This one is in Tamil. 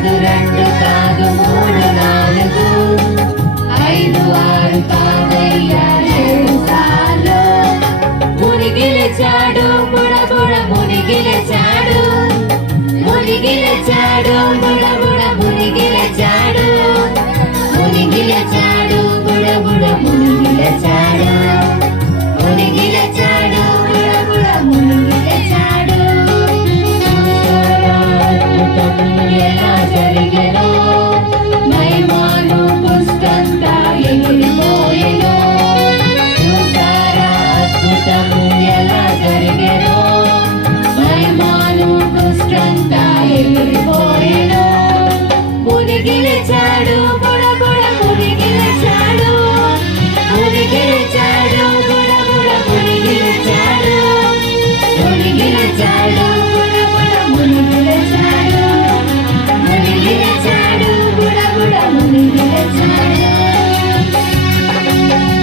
కాదు రెండు కాదు మూడు నాలుగు ఐదు ఆరు కాదయ్యా జరిగెను